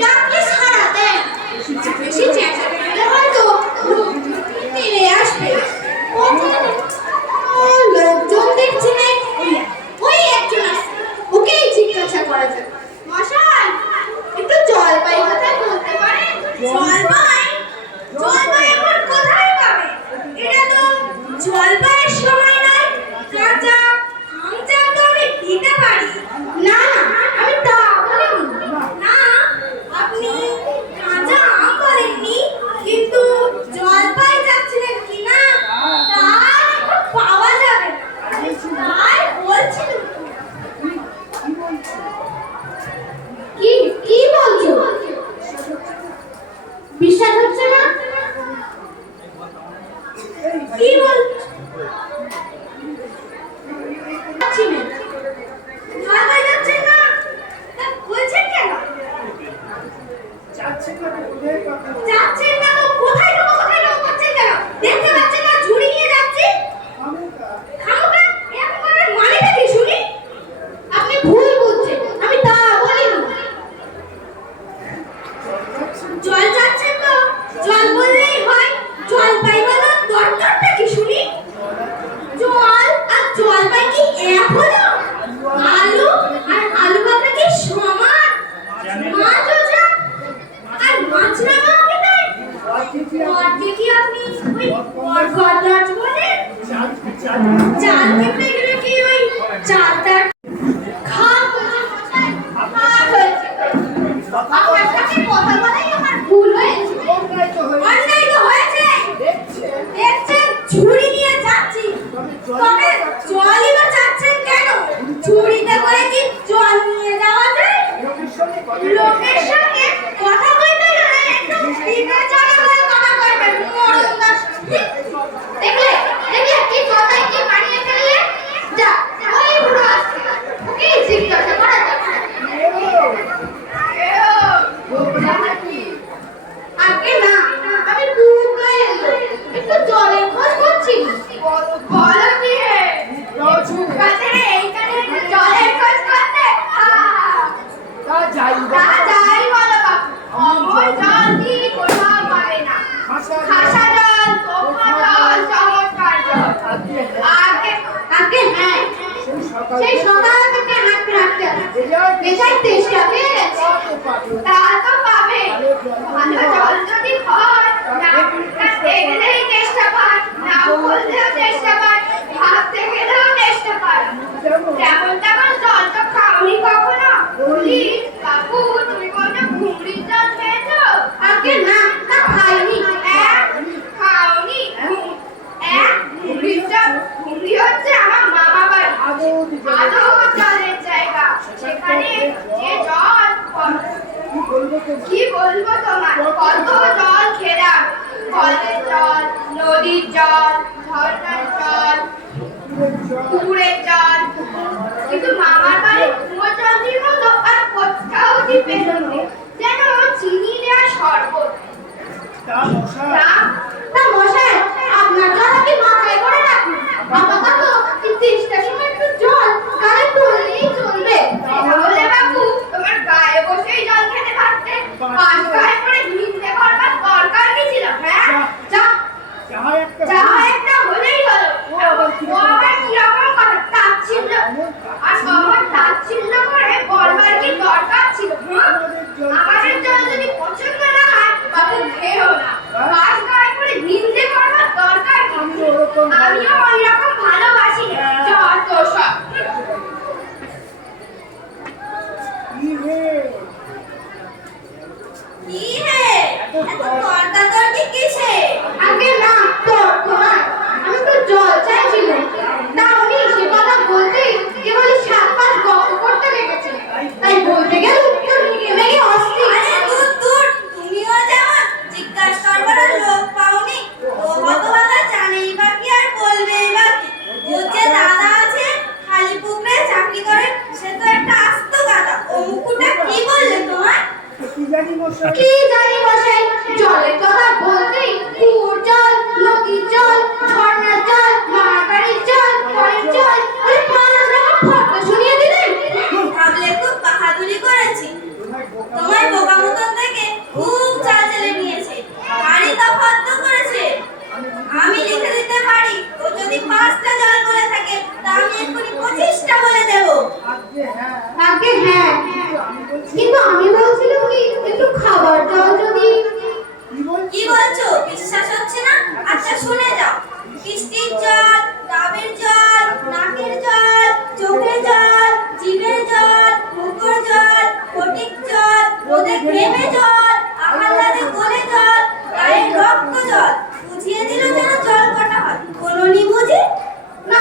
ডাকলে সাড়া দেয় না। বেশি চেঁচাতে গেলে হয়তো লোকজন তেড়ে আসবে। লোকজন দেখছে না, ওই একজন আসছে, ওকেই জিজ্ঞাসা করা যাক। মশাই, একটু জলপাই কোথায় বলতে পারেন? জলপাই? জলপাই এখন কোথায় পাবে? এটা তো জলপাইয়ের সময় নয়। কাঁচা আম চা তো আমি দিতে পারি। না না, আমি তা বলিনি। না, আপনি কাঁচা আম বলেননি, কিন্তু জলপাই চাচ্ছিলেন কিনা তা পাওয়া যাবে না, তাই বলছিলাম। কি কি বলছো? বিশ্বাস হচ্ছে না? কি বলছো? যাচ্ছেন না? বলছেন কেন? যাচ্ছেন না তো কোথায় যাবো করছেন কেন? দেখতে পাচ্ছেন না ঝুড়ি নিয়ে যাচ্ছি? খামোকা এরকম করার মানেটা কি শুনি? আপনি ভুল বুঝছেন, আমি তা বলিনি। জল যাচ্ছেন তো জল বললেই হয়, জল পাই বলার দরকারটা কি শুনি? জল আর জল পাই কি এক হলো? আলু আর আলু ভাজা কি সমান? মাছ ওজা আর মাছ নামা কি তাই? অর্ধেক কি আপনি ওই গড়গড় বলেন? চাল কেটে গেলে কি ওই চালটা খান হয়েছে? আপনার সাথে কথা বলাই আমার ভুল হয়েছে। অন্যায় তো হয়েছে। দেখছেন ঝুড়ি নিয়ে যাচ্ছি, তবে জলই বা চাচ্ছেন কেন? ঝুড়িতে করে কি জল নিয়ে যাওয়া যায়? লোকের সঙ্গে কথা বলতে গেলে একটু বিবেচনা করে কথা বলবেন। মরণদাস দেখলে দেখলে কি কথাই কি বানিয়ে ফেললে? যা ওই বুড়ো আসছে, ওকে জিজ্ঞাসা করা যাক। আগে না, আমি দুধ গায়ে এলো, একটু জলের খোঁজ করছি। বলো কি হে? কাছে এইখানে জলের খোঁজ করতে? তা যাই বলো বাপু, অমর জল কি কোথাও পাবে না। খাসা জল, তোফা জল, চমৎকার জল। আগে হ্যাঁ, সেই সকাল থেকে হাঁটতে হাঁটতে বেজায় তেষ্টা পেয়ে গেছে। তা তো পাবে, ভালো জল যদি হয়, না দেখলেই তেষ্টা পায়, না বললেও তেষ্টা পায়, ভাবতে গেলেও তেষ্টা পায়। যেমন তেমন জল তো খাওনি কখনো? বলি বাপু, তুমি বলছো ঘুমড়ির জল খেয়েছো? আগে না, তা খাইনি। খাওনি? ঘুমড়ির জল? ঘুমড়ি হচ্ছে আমার মামা বাড়ি, আদৌ জলের জায়গা। সেখানে যে জল, কি বলবো তোমার, কত জল খেলাম। কলের জল, নদীর জল, ঝর্ণার জল, পুকুরের জল, কিন্তু মামার বাড়ি কুয়োর জলের মতো আর কোথাও দিবে যেন চিনি দেওয়া শরবত। তা মশাই, আপনার জল কি মাথায় করে রাখুন, আপাতত তিরিশটার সময় একটু জল গায়ে তুললেই চলবে। তাহলে বাবু তোমার গায়ে বসেই জল খেতে পারতে, পাশ গায়ে করে ভিজতে করবার দরকার কি ছিল? হ্যাঁ, যা একটা হলেই হলো। ও আবার কিরকম কথা, তাচ্ছিল্য, আর সবার তাচ্ছিল্য করে বলবার কি দরকার ছিল? আমাদের জল যদি পছন্দ না হয় বাবু খেও না, পাশ গায়ে করে ভিজতে করবার দরকার কি? আমিও ওই রকম ভালোবাসি যত সব। কি হে, এত তর্কাতর্কি কিসে? আগে না, তর্ক নয়, আমি তো জল চাইছিলাম। তা উনি সে কথা বলতেই কেবলই সাত পাঁচ গল্প করতে লেগেছে, তাই বলতে গেলে উত্তর রেগে অস্থির। আরে দূর, তুমিও যেমন জিজ্ঞাসা করবার লোক পাওনি, ও হতভাগা জানেই বা কি আর বলবেই বা কি। ওর যে দাদা আছে খালি পুকুরে চাকরি করে, সে তো একটা আস্ত গাধা। ও মুকুটা কি বললে তোমার? কি জানি মশাই, জলের কথা বলতেই হ্যাঁ, কিন্তু আমি বলছিলাম কি একটু খাবার জল যদি। কি বলছো? বিশ্বাস হচ্ছে না? আচ্ছা শুনে যাও। কিস্তির জল, ডাবের জল, নাকের জল, চোখের জল, জিভের জল, মুখের জল, ফটিক জল, রোদে ঘেমে জল, আহ্লাদে গোলে জল, গায়ে রক্ত জল। বুঝিয়ে দিল যেন জল কটা হয়। কোননি বুঝি? না,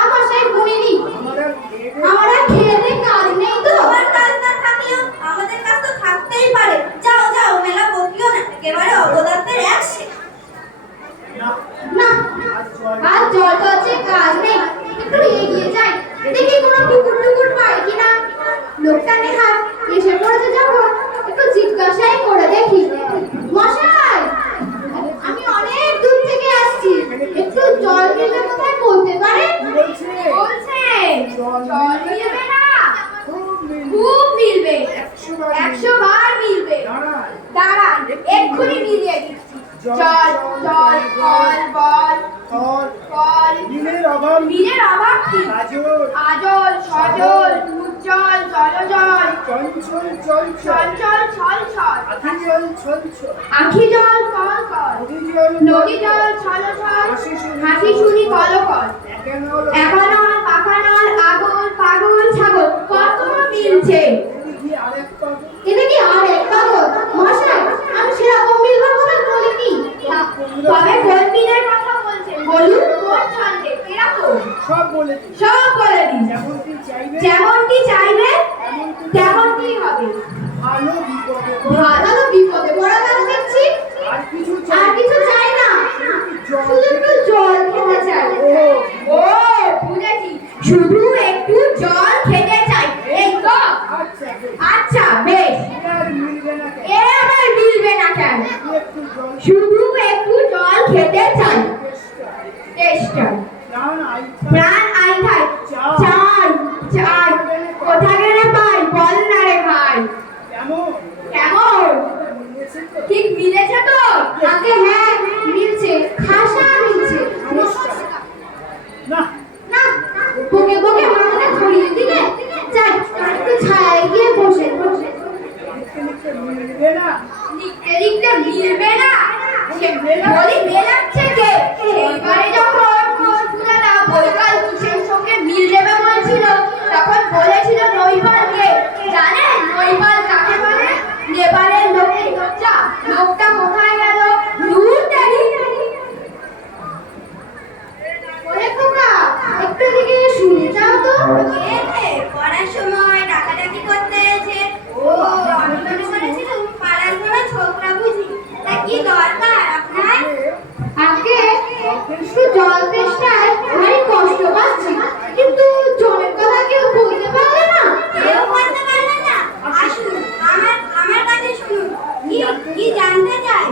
আমার সেই গুণিনি। আমরা খেয়ে কাজ নেই তো। তোমার কাজ না থাকলেও আমাদের কাজ তো থাকতেই পারে। যাও যাও, মেলা বকিও না, একেবারে অবদার্থের একশে। না, আর জল তো আছে, কাজ নেই। একটু এগিয়ে যাই, দেখি কোনো পুকুর টুকুর পাই কিনা। লোকটা নেহাত এসে পড়েছে যখন একটু জিজ্ঞাসাই করে দেখি। মশাই, আমি অনেক দূর থেকে আসছি, একটু জল মিলবে কোথায় বলতে পারেন? বলছে জল মিলবে না, খুব মিলবে, 100 বার মিলবে। দাঁড়ান, এক্ষুনি মিলিয়ে দিচ্ছি। জল জল কল বল কল, মিলের অভাব কি? আজল সজল উজ্জ্বল জলজল, চঞ্চল ছল ছল, আখি জল কল কল, নদী জল ছল ছল, হাসি শুনি কল কল, একানল পাখানল আগল পাগল ছাগল, কত মিলছে। এটা কি আর এক পাগল? মশাই, আমি সেরকম মিলবো বলে বলিনি। তবে কোন মিলের কথা বলছেন বলুন, কোন ছন্দে, কিরকম? সব বলে দিন। যেমনটি চাইবে তেমনটি হবে। ভালো বিপদে পড়া গেল দেখছি। আর কিছু চাই না, শুধু একটু জল খেতে চাই। ও বুঝেছি, শুধু একটু জল খেতে চাই, এই তো? আচ্ছা বেশ, এবার মিলবে না কেন? শুধু একটু জল খেতে চাই, চেষ্টা প্রাণ আই ভাই, চাই চাই, কোথা গেলে পাই বল না রে ভাই। কেমন ঠিক মিলেছে তো? আগে হ্যাঁ মিলছে, খাসা মিলছে। না না, বকে বকে মাথাটা ধরিয়ে দিলে। যাই একটু ছায়ায় গিয়ে বসে লিখতে লিখতে মিলবে না, বলি মেলাচ্ছে কে? এইবারে যখন ফুলফুলাটা বৈকাল কিসের সঙ্গে মিল দেবে বলছিল, তখন বলেছিল নৈপালকে। জানেন নৈপাল কাকে বলে? নেপালের লোকটি। লোকটা কোথায় গেল? দূর দেখি। ওরে খোকা, একটু এদিকে শুনে যাও তো। পড়ার সময় ডাকাডাকি করতে এসে ও আমি মনে করেছিলাম পাড়ার কোনো ছোকরা বুঝি। তা কি দরকার আপনার? আগে একটু জল তেষ্টায় ভারী কষ্ট পাচ্ছি, কিন্তু জলের কথা কেউ বলতে পারবে না। কেউ বলতে পারবে না? আসুন, আমার কাছে শুনুন। কি জানতে চাই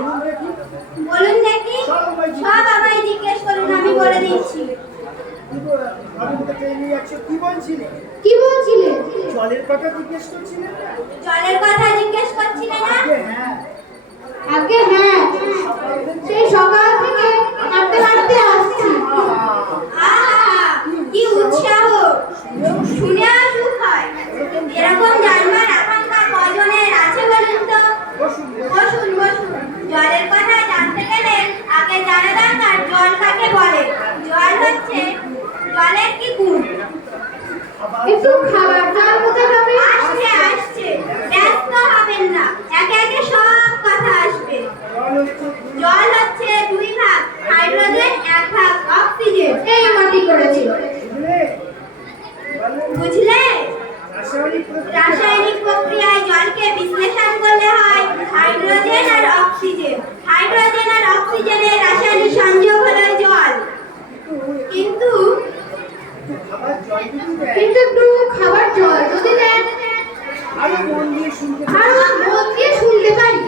বলুন দেখি। সব আমায় জিজ্ঞেস করুন, আমি বলে দিচ্ছি। কি বলছিলে? জলের কথা জিজ্ঞেস করছিলেন না? জলের কথা জিজ্ঞেস করছিলেন না? আগে হ্যাঁ, সেই সকাল থেকে হাঁটতে হাঁটতে আসছি। আহা, কি উৎসাহ! শুনে সুখ হয়। এরকম জানবার আকাঙ্ক্ষা কজনের আছে বলুন তো? বসুন বসুন। জলের কথা জানতে গেলে আগে জানা দরকার জল কাকে বলে। জল হচ্ছে জলের কি গুণ? একটু খাবার জল কোথায় পাবে? আসছে, ব্যস্ত হবেন না, একে একে সব কথা আসবে। জল হচ্ছে 2 ভাগ হাইড্রোজেন, 1 ভাগ অক্সিজেন। এই মাটি করেছি। বুঝলে? রাসায়নিক প্রক্রিয়ায় জলকে বিশ্লেষণ করলে হয় হাইড্রোজেন আর অক্সিজেন। হাইড্রোজেন আর অক্সিজেনের রাসায়নিক সংযোগ হলো জল। কিন্তু একটু খাবার জল যদি দেন, আরো মন দিয়ে শুনতে আর মন দিয়ে শুনতে পারি।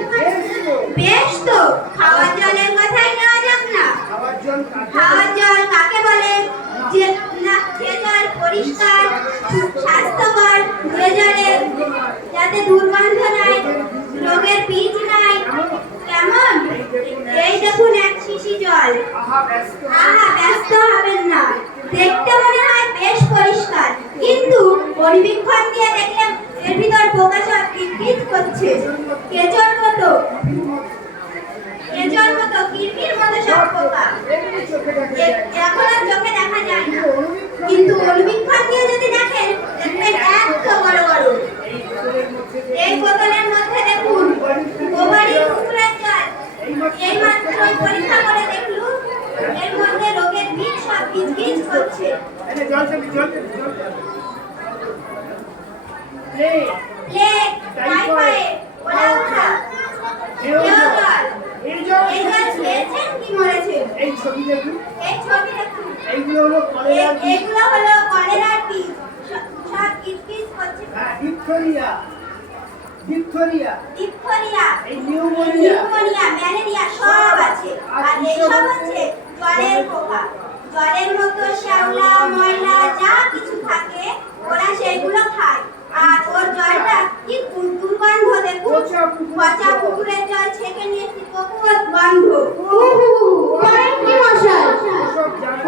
বেশ তো, খাওয়ার জলের কথাই নেওয়া যাক না। খাওয়ার জল কাকে বলে? যে জল পরিষ্কার স্বাস্থ্যকর, যে জলে যাতে দুর্গন্ধ নাই, রোগের বীজ নাই। কেমন? এই দেখুন এক শিশি জল। আহা, ব্যস্ত হবেন না, দেখতে মনে হয় বেশ পরিষ্কার, কিন্তু পরিবীক্ষণ দিয়ে দেখলে করছে, কেঁচোর মতো, কেঁচোর মতো, কিরমির মতো সব পোকা। এমনি চোখে দেখা যায়। এখন আর চোখে দেখা যায় না, অনুবীক্ষণ কিন্তু অনুবীক্ষণ দিয়ে যদি দেখেন, দেখবেন এত বড় বড়। এই বোতলের মধ্যে এই বোতলের মধ্যে দেখুন গোবারি পুকুরের জল। এই মাত্র পরীক্ষা করে দেখলুম এর মধ্যে রোগের বীজ সব গিজ করছে। এই জল চাবি, জল চাবি, জল চাবি। প্লেগ, প্লেগ, টাইফয়েড, ওলাউঠা, এই জল। এই এই জল জল খেয়েছেন কি মরেছেন? এই ছবি দেখুন। এই ছবি দেখুন, এইগুলো হলো কলেরার বীজ। এগুলো হলো কলেরার বীজ, সব গিজ করছে। হ্যাঁ, ডিপথেরিয়া, ডিপথেরিয়া, ডিপথেরিয়া, এই নিউমোনিয়া, নিউমোনিয়া, ম্যালেরিয়া সব আছে। আর এইসব হচ্ছে জলের পোকা। জলের মতো শ্যাওলা, ময়লা যা কিছু থাকে ওরা সেগুলো খায়। আর ওর জলটা কি দুর্গন্ধ দেখুন, পচা পুকুরের জল ছেঁকে নিয়ে কি কপুর গন্ধ। করেন কি মশাই?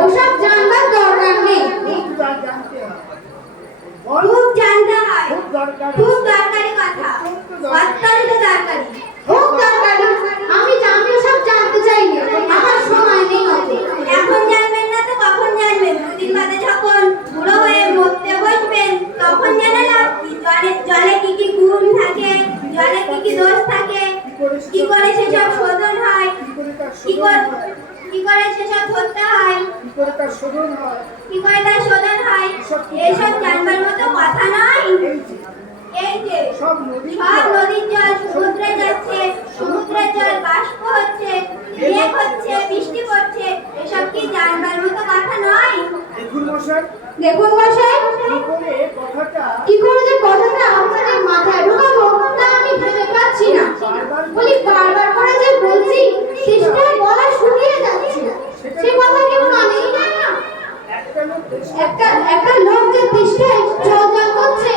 ওসব জানবার দরকার নেই। জানতে হয়। বল, খুব জানতে হয়, খুব দরকার। খুব দরকারি কথা, অত্যন্ত দরকারি। খুব দরকারি। আমি ওসব জানতে চাই না। আমার সময় নেই অত। এখন জানবেন না তো কখন জানবেন? দুদিন বাদে যখন বুড়ো হয়ে মরতে বসবেন তখন জেনে লাভ কি? জলে কি কি গুণ থাকে, জলে কি কি দোষ থাকে, কি করে সেসব শোধন হয়, কি করে তার কি শোধন করে হয়, কি করে সেসব ধরতে হয়, কি করে তার শোধন হয়। কি করে তার শোধন হয়, এইসব জানবার মতো কথা নয়। এই যে এই যে সব নদী, সব নদীর জল সমুদ্রে যাচ্ছে, সমুদ্রের জল বাষ্প হচ্ছে, মেঘ হচ্ছে, বৃষ্টি পড়ছে, এসব কি জানবার মতো কথা নয়? দেখুন মশাই, দেখুন মশাই, কি করে কথাটা কি করে যে কথাটা আপনাদের মাথায় ঢোকাবো তা আমি ভেবে পাচ্ছি না। বলি বারবার করে যে বলছি, চেষ্টায় গলা শুকিয়ে যাচ্ছে। সে কথা কেউ মানেই না। একটা লোক দেশে একটা লোক যে তেষ্টায় জল করছে,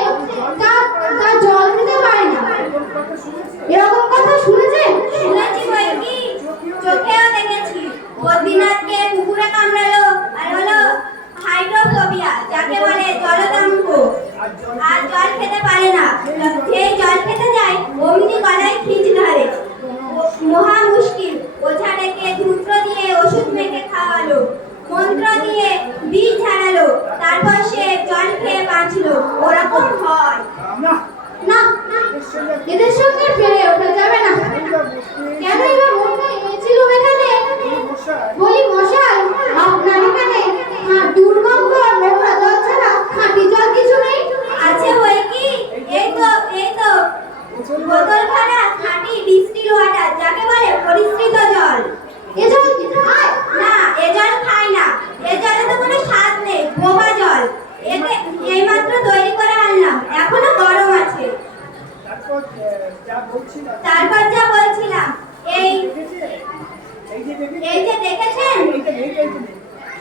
তা জল খেতে পারে না। এরকম কথা শুনেছে। এরকম কথা শুনেছেন? শুনেছি বই কি, চোখেও দেখেছি। বদ্রীনাথকে কুকুরে কামড়ালো আর হলো হাইড্রোফোবিয়া, যাকে বলে জলদম্ভ। আর জল খেতে পারে না, যেই জল খেতে যায় অমনি গলায় খিঁচ ধরে। মহা মুশকিল। ওঝা ডেকে ধূত্র দিয়ে ওষুধ মেখে খাওয়ালো, মন্ত্র দিয়ে বীজ ঝাড়ালো, তারপর সে জল খেয়ে বাঁচলো। ওরকম হয় না, না, এর সঙ্গে এদের সঙ্গে পেরে ওঠা যাবে না। আমরা বসতে কেনই বা মনটা এনেছিলুম এখানে? মশাই, বলি মশাই, আপনার এখানে দুর্গন্ধ আর নোংরা জল ছাড়া খাঁটি জল কিছু নেই? আছে বই কি, এই তো বোতল ভরা খাঁটি ডিস্টিল ওয়াটার, যাকে বলে পরিশ্রিত জল। এ জল কি খায়? না, এ জল খায় না। এ জলে তো কোনো স্বাদ নেই, বোবা জল। একে এইমাত্র তৈরি করে আনলাম, এখনো গরম আছে। তারপর যা বলছিলাম, তারপর যা বলছিলাম, এই দেখেছে? এই যে দেখেছে? এই যে দেখেছেন, এইটা নেই, এইটা নেই।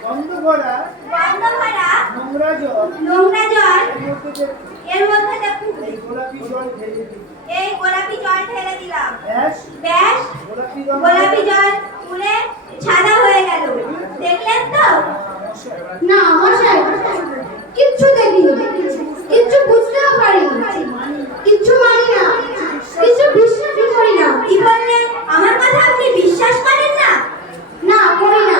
গন্ধ ভরা গন্ধ ভরা নোংরা জল নোংরা জল, এর মধ্যে এর মধ্যে দেখুন এই গোলাপি জল ঢেলে দিই। এই গোলাপি জল ঢেলে দিলাম। ব্যাস, ব্যাস, গোলাপি রঙ গোলাপি জল পুরে সাদা হয়ে গেল। দেখলেন তো? মশাই, না মশাই, কিচ্ছু দেখিনি, কিচ্ছু বুঝতেও পারিনি, কিচ্ছু মানি না, কিছু বিশ্বাসই করি না। কি বললেন? আমার কথা আপনি বিশ্বাস করেন না? না, করি না।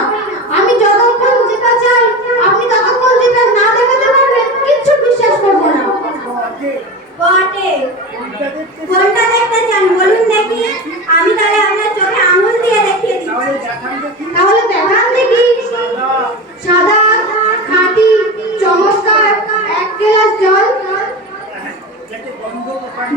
আমি যতক্ষণ যেটা চাই আপনি ততক্ষণ যেটা না দেখাতে পারবেন কিচ্ছু বিশ্বাস করবো না। বটে, বটে। কোনটা দেখতে কোনটা দেখতে চান বলুন দেখি, আমি তাহলে আপনার চোখে আঙুল দিয়ে দেখিয়ে দিই। তাহলে দেখান দেখি। তাহলে দেখান দেখি। সাদা, সাদা, খাঁটি, চমৎকার এক গ্লাস জল, যাতে গন্ধ পান